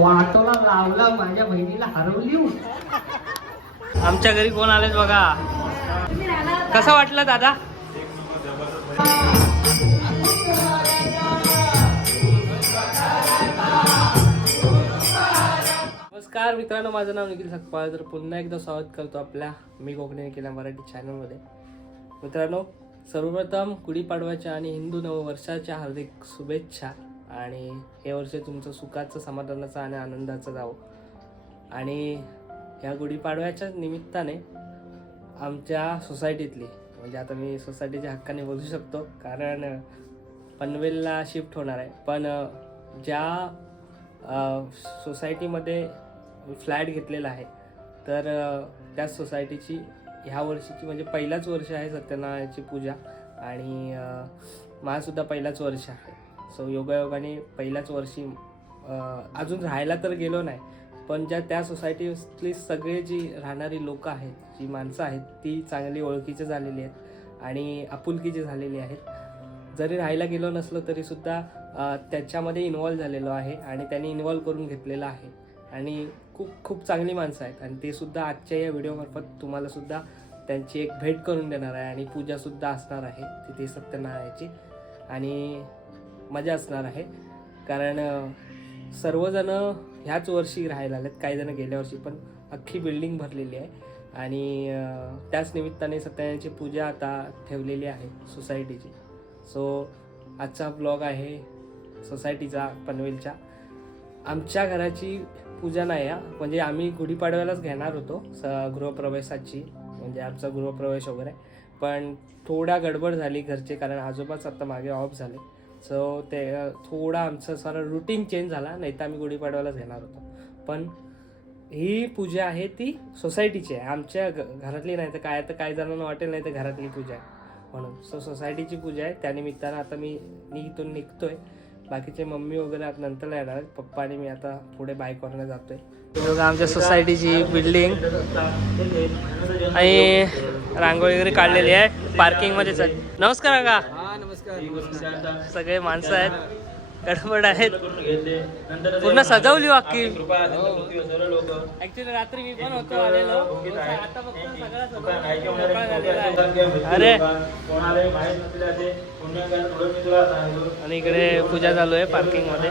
वाटोला लावला माझ्या बहिणीला हरवली आमच्या घरी कोण आलेत बघा. कसं वाटलं दादा? नमस्कार मित्रांनो माझं नाव निखिल सकपाळ. तर पुन्हा एकदा स्वागत करतो आपल्या मी कोकणी केल्या मराठी चॅनलमध्ये मित्रांनो सर्वप्रथम गुढीपाडव्याच्या आणि हिंदू नववर्षाच्या हार्दिक शुभेच्छा. आणि हे वर्ष तुमचं सुखाचं समाधानाचं आणि आनंदाचं जावं. आणि या गुढीपाडव्याच्या निमित्ताने आमच्या सोसायटीतली म्हणजे आता मी सोसायटीच्या हक्काने बोलू शकतो कारण पनवेलला शिफ्ट होणार आहे. पण ज्या सोसायटीमध्ये फ्लॅट घेतलेला आहे तर त्या त्याच सोसायटीची ह्या वर्षीची म्हणजे पहिलाच वर्ष आहे सत्यनारायणाची पूजा. आणि अ, माझंसुद्धा पहिलाच वर्ष आहे. सो योगायोगाने पहिल्याच वर्षी अजून राहायला तर गेलो नाही पण ज्या त्या सोसायटीतली सगळे जी राहणारी लोक आहेत जी माणसं आहेत ती चांगली ओळखीची झालेली आहेत आणि आपुलकीची झालेली आहेत. जरी राहायला गेलो नसलो तरी सुद्धा त्याच्यामध्ये इन्वॉल्व झालेलो आहे आणि त्यांनी इन्वॉल्व करून घेतलेलं आहे. आणि खूप खूप चांगली माणसं आहेत आणि ते सुद्धा आजच्या या व्हिडिओमार्फत तुम्हाला सुद्धा त्यांची एक भेट करून देणार आहे आणि पूजासुद्धा असणार आहे तिथे सत्यनारायणाची. आणि मजा असणार आहे. कारण सर्वजण ह्याच वर्षी राहायला आलेत काही जण गेल्या वर्षी पण अख्खी बिल्डिंग भरलेली आहे. आणि त्याच निमित्ताने सत्यनारायणाची पूजा आता ठेवलेली आहे सोसायटीची सो आजचा ब्लॉग आहे सोसायटीचा पनवेलच्या आमच्या घराची पूजा नाही आहे म्हणजे आम्ही गुढीपाडव्यालाच घेणार होतो स गृहप्रवेशाची. म्हणजे आमचा गृहप्रवेश वगैरे. पण थोडा गडबड झाली घरचे कारण आजोबाच आता मागे ऑफ झाले. सो ते थोडा आमचं सारा रुटीन चेंज झाला नाही तर आम्ही गुढीपाडव्यालाच घेणार होतो. पण ही पूजा आहे ती सोसायटीची आहे. आमच्या घरातली नाही तर काय तर काही जणांना वाटेल नाही तर घरातली पूजा आहे म्हणून. सो सोसायटीची पूजा आहे. त्यानिमित्तानं आता मी मी निघतो आहे बाकीचे मम्मी वगैरे आता नंतरला येणार पप्पा आणि मी आता पुढे बाईकवरनं जातोय. बघा आमच्या सोसायटीची बिल्डिंग आणि रांगोळी वगैरे काढलेली आहे. पार्किंगमध्ये आहे नमस्कार का सगळे माणसं आहेत. गडबड आहेत. पूर्ण सजवली ऍक्च्युली रात्री मी पण होतो आलेलो. आता फक्त. अरे. आणि इकडे पूजा चालू आहे पार्किंगमध्ये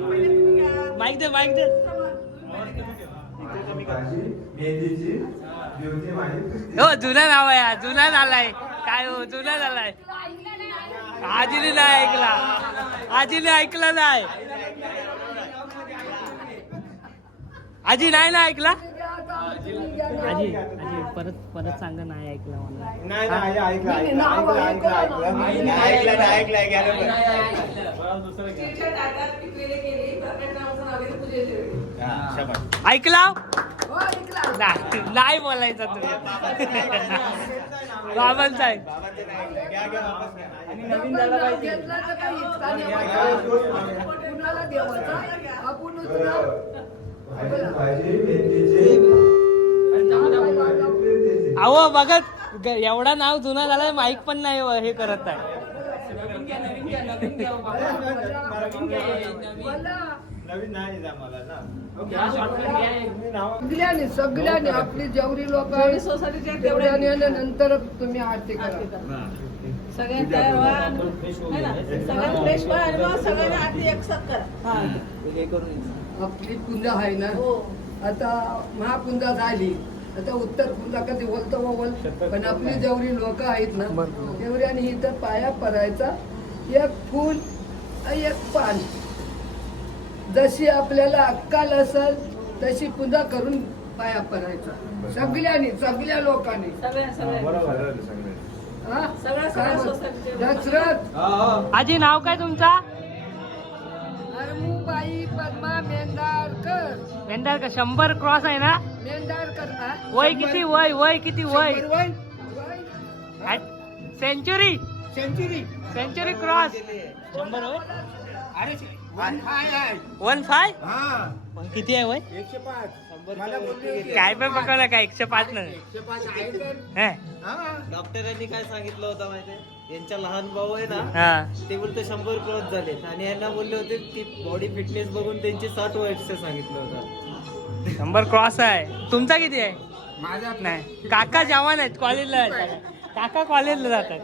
माईक दे माईक दे. हो जुना नाव आहे हा, जुना झालाय. काय हो जुना झालाय. आजीने नाही ऐकला. आजीने ऐकला नाही. आजी नाही ना ऐकला? आजी आजी परत परत सांगा नाही ऐकला मला नाही नाही ऐकलं? ऐकला. नाही नाही बोलायचं तुम्ही. बाबांचा आहे. नवीन झाला पाहिजे अहो बघत ग- एवढा नाव जुना झालाय माईक पण नाही हो, हे करत आहे. नवीन नाही जा मला ना. सगळ्यांनी सगळ्यांनी आपली जेवढी लोक तेवढ्याने नंतर तुम्ही आरती करा. सगळ्यात तयार व्हा. है ना? सगळ्यात फ्रेश व्हा आणि मग सगळ्यांना आधी एकसाथ करा. आपली पुंजा आहे ना? हो. आता महापुंजा झाली. आता उत्तर पुंजा कधी बोलतो बोल पण आपली जेवढी लोक आहेत ना तेवढी आणि इथं पाया पडायचा. एक फूल आणि एक पान. जशी आपल्याला अक्काल असेल तशी पुंजा करून पाया पडायचा. सगळ्यांनी सगळ्या लोकांनी. सगळ्या सगळ्या. हा? सगळ्या काय सगळ्या बोल- सोसायटीचे दशरथ. आजी नाव काय तुमचा? हरमूबाई पद्मा मेंढारकर. मेंढार का शंभर क्रॉस आहे ना? मेंढारकर हा? वय किती वय वय किती वय? शंभर वय? वय? सेंचुरी. सेंचुरी. Century cross. शंभर वय? अरे वन फाय हा. किती आहे वय? एकशे पाच. मला बोलली होती. काय पण पकडलं का एकशे पाच नाही. एकशे पाच आहे तर. हे? हा. डॉक्टरांनी काय सांगितलं होतं माहितीये? यांच्या लहान भाऊ आहे ना हा. ते बोलते शंभर क्रॉस झालेत. आणि यांना बोलले होते ती बॉडी फिटनेस बघून त्यांची साठ वर्ष सांगितलं होतं. शंभर क्रॉस आहे. तुमचा किती आहे? माझा नाही. काका जवान आहेत कॉलेजला काका कॉलेजला जातात.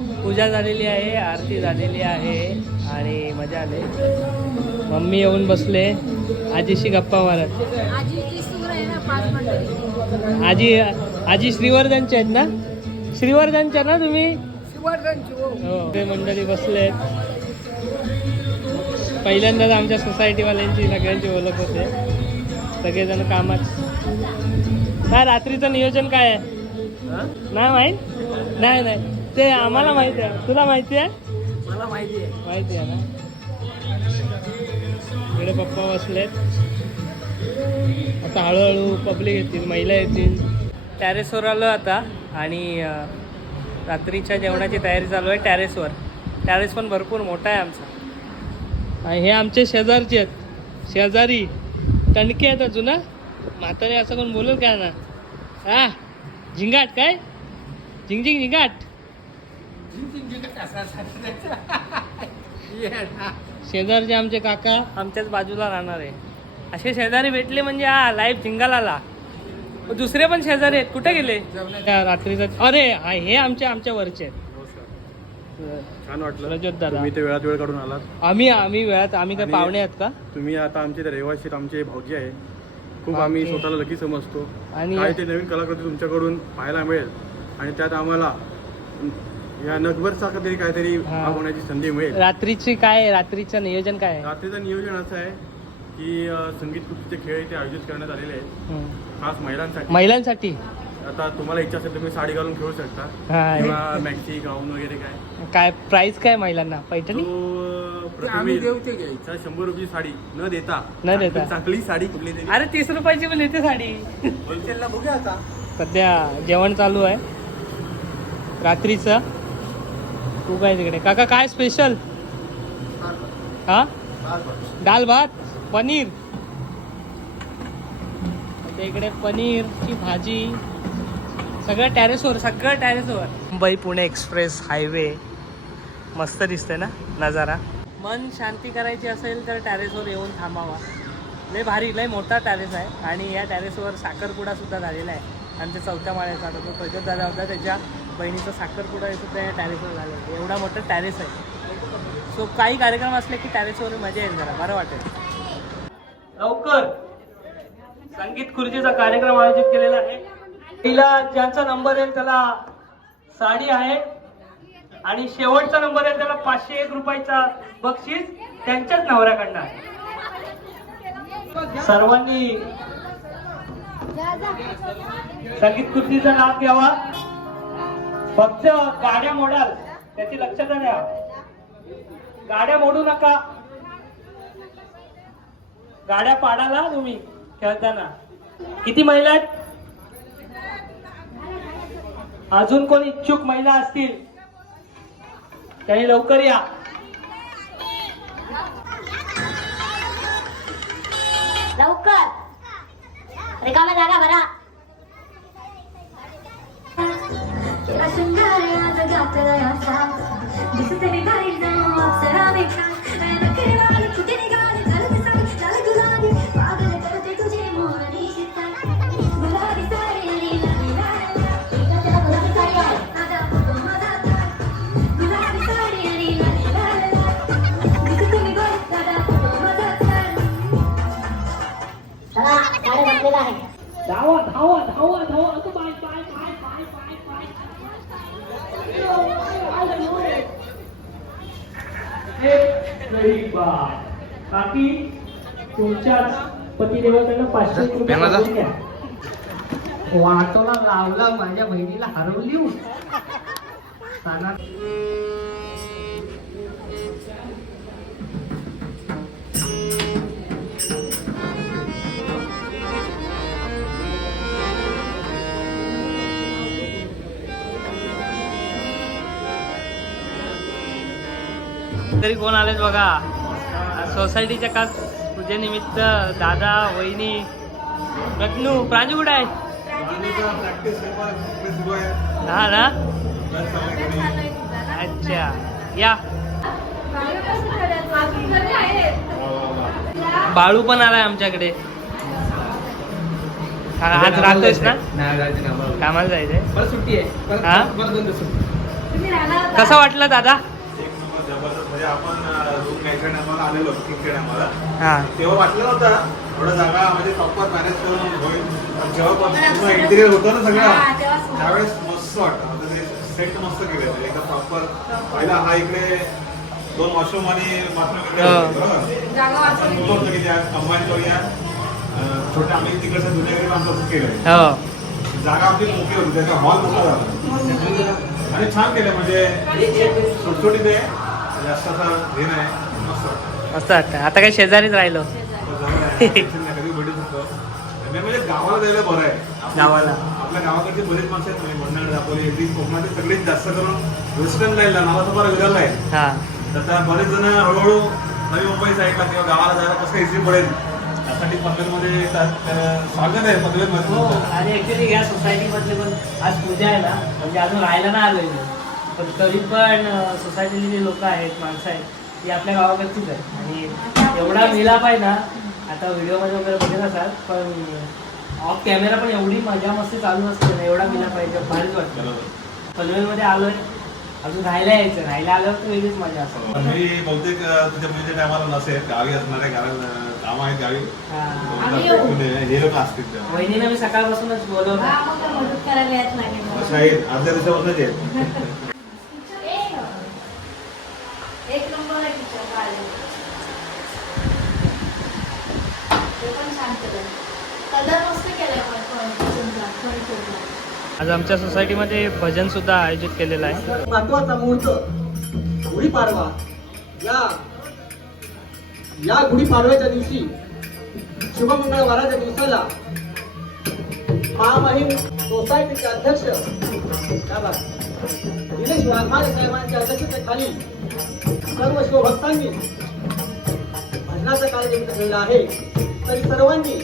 पूजा झालेली आहे आरती झालेली आहे आणि मजा आली. मम्मी येऊन बसले. आजीशी गप्पा मारत. आजी आजी श्रीवर्धनचे आहेत ना? श्रीवर्धनच्या ना तुम्ही? हो. हो. ते मंडळी बसले पहिल्यांदाच आमच्या सोसायटीवाल्यांची सगळ्यांची ओळख होते. सगळेजण कामात. काय रात्रीचं नियोजन काय आहे? नाही माहीत? नाही नाही. ते आम्हाला माहिती आहे. तुला माहिती आहे? मला माहिती आहे. माहिती आहे ना? इकडे पप्पा बसलेत. आता हळूहळू पब्लिक येतील महिला येतील. टॅरेसवर आलो आता आणि अं, रात्रीच्या जेवणाची तयारी चालू आहे टॅरेसवर टॅरेस पण भरपूर मोठा आहे आमचा. आणि हे आमचे शेजारचे आहेत. शेजारी. तणके आहेत अजून ना म्हातारे असं कोण बोलत काय ना? हा? झिंगाट काय? झिंगझिंग झिंगाट. शेजारचे आमचे काका आमच्याच बाजूला राहणार आहे. असे शेजारी भेटले म्हणजे हा लाईफ झिंगाला आला दुसरे पण शेजारी आहेत. कुठे गेले? रात्रीचं. अरे हा, हे आमच्या आमच्या वरचे आहेत. छान वाटलं. रजत दादा. तुम्ही ते वेळात वेळ काढून आलात. आम्ही आम्ही वेळात आम्ही काय पाहुणे आहेत का? तुम्ही आता आमचे रहिवासी आमचे भाऊजी आहे. खूप आम्ही. स्वतःला लकी समजतो. आणि- ते नवीन कलाकृती तुमच्याकडून पाहायला मिळेल. आणि त्यात आम्हाला या नगभरचा काहीतरी काहीतरी हा. होण्याची संधी मिळेल. रात्रीची काय रात्रीचं नियोजन काय आहे? रात्रीचं नियोजन असं आहे की अ, संगीत कुस्तीचे खेळ इथे आयोजित करण्यात आलेले आहेत. हम्म. खास महिलांसाठी. महिलांसाठी? आता तुम्हाला इच्छा असेल तुम्ही साडी घालून खेळू शकता. हा. किंवा मॅक्सी गाऊन वगैरे काय. काय प्राइस काय महिलांना? पैठणी? तो प्रथमेश चा शंभर रुपये साडी. न देता. न देता. चांगली साडी कुठली तरी. अरे तीस रुपयाची पण येते साडी. होलसेलला बघूया आता. सध्या जेवण चालू आहे. रात्रीचं. तू काय तिकडे? काका काय स्पेशल हा? दाल भात पनीर. इकडे पनीरची भाजी. सगळं टॅरेसवर सगळं टॅरेसवर मुंबई पुणे एक्सप्रेस हायवे. मस्त दिसते ना नजारा? मन शांती करायची असेल तर टॅरेसवर येऊन थांबावा. लय भारी लय मोठा टॅरेस आहे. आणि या टॅरेसवर साखरपुडा सुद्धा झालेला आहे. आमच्या चौथ्या माळ्याचा आता तो प्रगत दादा होता. त्याच्या बहिणीचा साखरपुडा येतो सुद्धा या टॅरेसवर झाला होता. एवढा मोठा टॅरेस आहे. सो काही कार्यक्रम असले की टॅरेसवर मजा येईल जरा. बरं वाटेल. लवकर. संगीत खुर्चीचा कार्यक्रम आयोजित केलेला आहे. तिला ज्यांचा नंबर येईल त्याला साडी आहे. आणि शेवटचा नंबर आहे त्याला पाचशे एक रुपयाचा बक्षीस त्यांच्याच नवऱ्याकडनं आहे. सर्वांनी संगीत कृतीचा लाभ घ्यावा. फक्त गाड्या मोडाल त्याची लक्षात द्या गाड्या मोडू नका. गाड्या पाडाला तुम्ही खेळताना. किती महिला आहेत? अजून कोण इच्छुक महिला असतील? त्यांनी लवकर या. लवकर. रिकामा जागा भरा. केला वाटोला लावला माझ्या बहिणीला हरवली तरी कोण आलेत बघा? सोसायटीच्या का पूजेनिमित्त दादा वहिनी रत्नू प्रांजू कुठे आहे हा ना? अच्छा. या. बाळू पण आलाय आमच्याकडे. आज राहतोयस ना? कामाला जायचंय? सुट्टी आहे. हा? कसं वाटलं दादा? एक नंबर जबरदस्त. म्हणजे आपण रूम घ्यायच्या टायमाला आलेलो बुकिंग टायमाला हा. तेव्हा वाटलं नव्हता थोडं जागा म्हणजे प्रॉपर मॅनेज करून होईल. जेव्हा इंटिरियर होतं ना सगळं त्यावेळेस मस्त वाटतं म्हणजे सेट मस्त केले होते एकदम प्रॉपर पहिला हा इकडे दोन वॉशरूम आणि बाथरूम हो. कंबाईन करूया. छोट्या आम्ही तिकडच्या जुन्याकडे आमचं हो. जागा आमची मोठी होती त्याचा हॉल मोठा झाला. आणि छान केलं म्हणजे सुटसुटीत आहे हे मस्त. वाटतं. आता काही शेजारीच राहिलो. म्हणजे गावाला जायला बरं आहे. गावाला. आपल्या गावाकडची बरीच माणसं आहेत म्हणजे मंडळ दापोली ती कोकणातील सगळीच जास्त करून वेस्टर्न लाईनला नावाचा फार वेगळा आहे. हा. तर त्या बरेच जण हळूहळू नवी मुंबई साईडला किंवा गावाला जायला कसं इझी पडेल? त्यासाठी पनवेलमध्ये येतात स्वागत आहे हो पनवेलमध्ये आणि ऍक्च्युली या सोसायटी मधले पण आज पूजा आहे ना. म्हणजे अजून राहायला नाही आलोय पण तरी पण सोसायटीतली जी लोक आहेत माणसं आहेत ती आपल्या गावाकडचीच आहेत. आणि एवढा मिलाप आहे ना आता व्हिडिओमध्ये वगैरे बघत असाल पण ऑफ कॅमेरा पण एवढी मजा मस्ती चालू असते ना एवढा मिलाप आहे तेव्हा भारीच वाटतं. पनवेलमध्ये आलोय अजून राहायला यायचं राहायला आल्यावर तर वेगळीच मजा असते. मी बहुतेक तुझ्या मुलीच्या टायमाला नसेल गावी असणार आहे कारण काम गावी. हा. हे लोक असतील मी सकाळपासूनच बोलवलं. अर्ध्या दिवसापासूनच आहेत एक नंबर आहे टीचर काढले ते पण छान केलं कलर मस्त केलाय पण किचनचा फर्निचरचा आज आमच्या सोसायटीमध्ये भजन सुद्धा आयोजित केलेलं आहे. महत्त्वाचा मुहूर्त गुढीपाडवा. या या गुढीपाडव्याच्या दिवशी शुभमंगळवाराच्या दिवसाला महामहिम सोसायटीचे अध्यक्ष? दिनेश वाघमारे साहेबांच्या अध्यक्षतेखाली सर्व शिवभक्तांनी भजनाचा कार्यक्रम ठेवला आहे. तरी सर्वांनी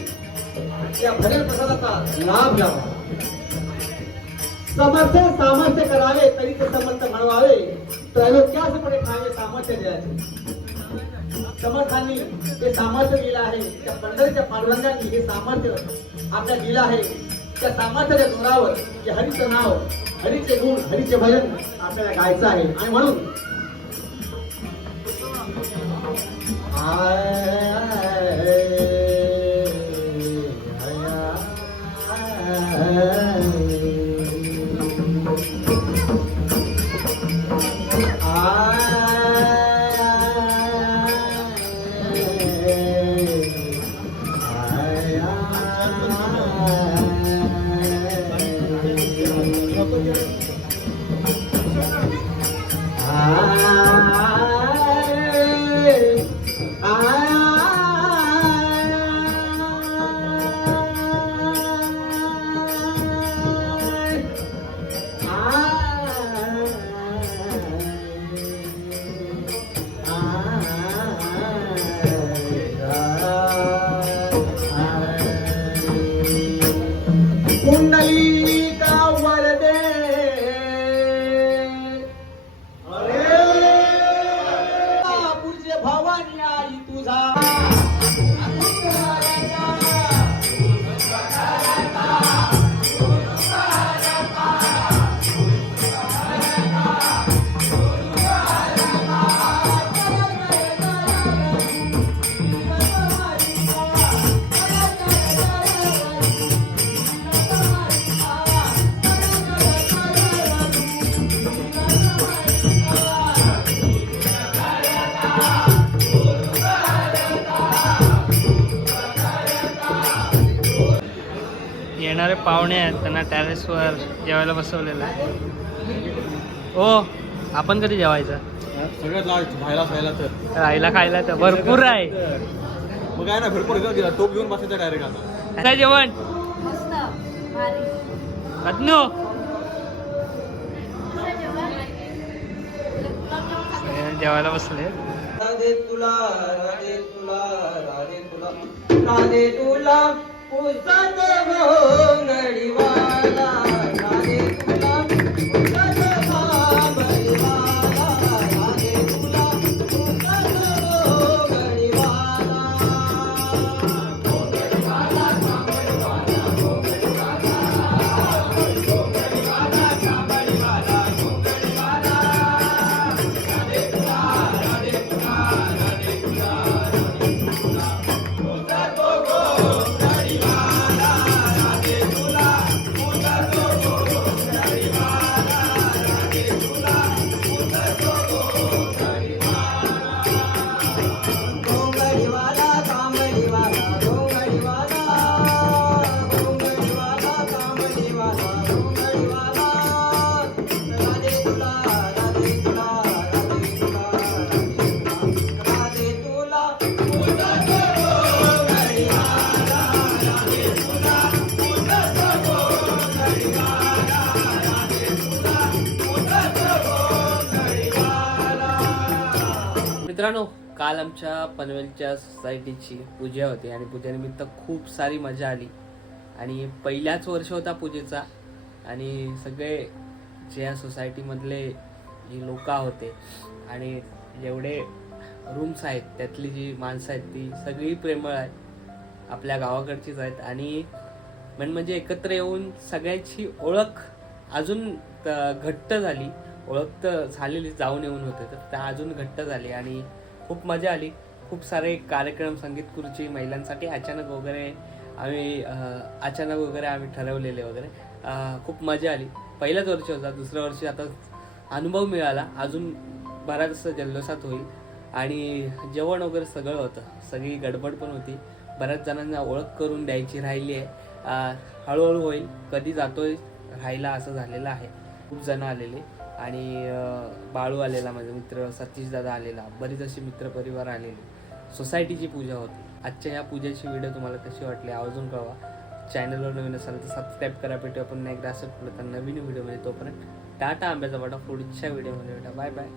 या भजन प्रसादाचा लाभ घ्यावा. समर्थ सामर्थ्य करावे तरी ते समर्थ म्हणवावे त्रैलोक्यासपणे खावे सामर्थ्य द्यायचे. समर्थांनी हे सामर्थ्य दिलं आहे त्या पंढरीच्या पांडुरंगांनी हे सामर्थ्य आपल्या दिलं आहे. त्या सामर्थ्याच्या जोरावर जे हरीचं नाव हरीचे गुण हरीचे भजन आपल्याला गायचं आहे. आणि म्हणून टेरेसवर जेवायला बसवलेलं आहे. हो आपण कधी जेवायचं? सगळ्यात लास्ट व्हायला खायला तर. राहायला खायला तर. भरपूर आहे. मग काय ना भरपूर घेऊन टोप घेऊन बसायचं डायरेक्ट आता. काय जेवण? मस्त. भारी. रत्नो? जेवायला बसले. राधे तुला राधे तुला राधे तुला. राधे तुला पुसत मित्रांनो काल आमच्या पनवेलच्या सोसायटीची पूजा होती आणि पूजेनिमित्त खूप सारी मजा आली. आणि पहिल्याच वर्ष होता पूजेचा आणि सगळे जे या सोसायटीमधले जी लोक होते आणि जेवढे रूम्स आहेत त्यातली जी माणसं आहेत ती सगळी प्रेमळ आहेत. आपल्या गावाकडचीच आहेत आणि मेन म्हणजे एकत्र येऊन सगळ्याची ओळख अजून त- घट्ट झाली. ओळख तर झालेली जाऊन येऊन होते. तर त्या अजून घट्ट झाली आणि खूप मजा आली. खूप सारे कार्यक्रम संगीत खुर्ची महिलांसाठी अचानक वगैरे आम्ही अचानक वगैरे आम्ही ठरवलेले वगैरे. खूप मजा आली. पहिल्याच वर्षी होता दुसऱ्या वर्षी आता अनुभव मिळाला. अजून बराच जल्लोषात होईल. आणि जेवण वगैरे सगळं होतं. सगळी गडबड पण होती. बऱ्याच जणांना ओळख करून द्यायची राहिली आहे. हळूहळू होईल. कधी जातोय राहायला असं झालेलं आहे. खूप जण आलेले. आणि बाळू आलेला माझा मित्र सतीश दादा आलेला बरीच अशी मित्रपरिवार आलेले. सोसायटीची पूजा होती. आजच्या या पूजेची व्हिडिओ तुम्हाला कशी वाटली आवर्जून कळवा. चॅनलवर नवीन असाल तर सबस्क्राईब करा भेटू आपण एकदा. असं पुढे नवीन व्हिडिओमध्ये तोपर्यंत टाटा आंब्याचा वाटा पुढच्या व्हिडिओमध्ये भेटा. Bye bye